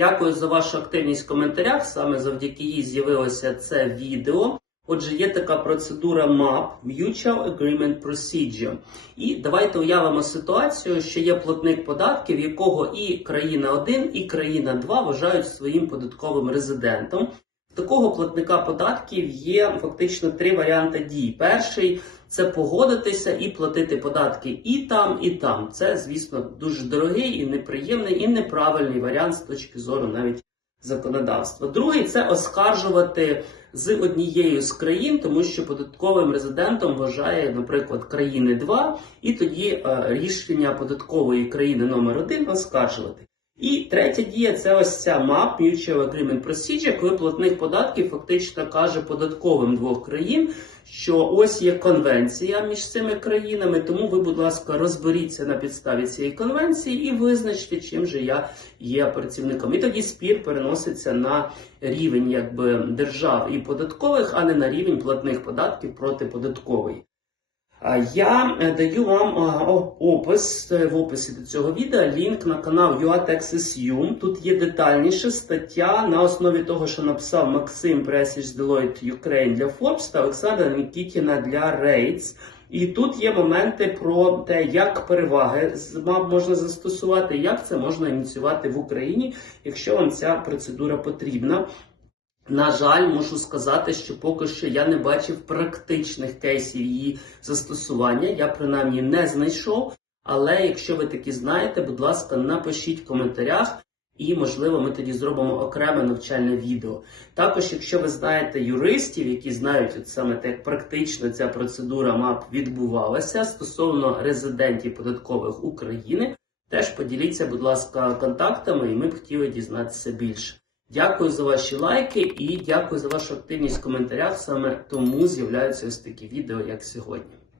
Дякую за вашу активність в коментарях. Саме завдяки їй з'явилося це відео. Отже, є така процедура MAP Mutual Agreement Procedure. І давайте уявимо ситуацію, що є платник податків, якого і країна 1, і країна 2 вважають своїм податковим резидентом. Такого платника податків є фактично три варіанти дій. Перший це погодитися і платити податки і там, і там. Це, звісно, дуже дорогий і неприємний, і неправильний варіант з точки зору навіть законодавства. Другий це оскаржувати з однією з країн, тому що податковим резидентом вважає, наприклад, країни 2, і тоді е, рішення податкової країни номер 1 оскаржувати. І третя дія це ось ця MAP, Mutual Agreement Procedure, коли платник податків фактично каже податковим двох країн, що ось є конвенція між цими країнами, тому ви, будь ласка, розберіться на підставі цієї конвенції і визначте, чим же я є працівником. І тоді спір переноситься на рівень якби держав і податкових, а не на рівень платних податків проти податкової. Я е, даю вам опис е, в описі до цього відео, лінк на канал UATexas.U. Тут є детальніша стаття на основі того, що написав Максим Пресіч Deloitte Ukraine для Forbes та Олександра Нікітіна для Rates. І тут є моменти про те, як переваги можна застосувати, як це можна ініціювати в Україні, якщо вам ця процедура потрібна. На жаль, можу сказати, що поки що я не бачив практичних кейсів її застосування. Я принаймні не знайшов. Але якщо ви такі знаєте, будь ласка, напишіть в коментарях, і можливо ми тоді зробимо окреме навчальне відео. Також, якщо ви знаєте юристів, які знають от саме те, як практично ця процедура МАП відбувалася стосовно резидентів податкових України, теж поділіться, будь ласка, контактами, і ми б хотіли дізнатися більше. Дякую за ваші лайки і дякую за вашу активність в коментарях. Саме тому з'являються ось такі відео, як сьогодні.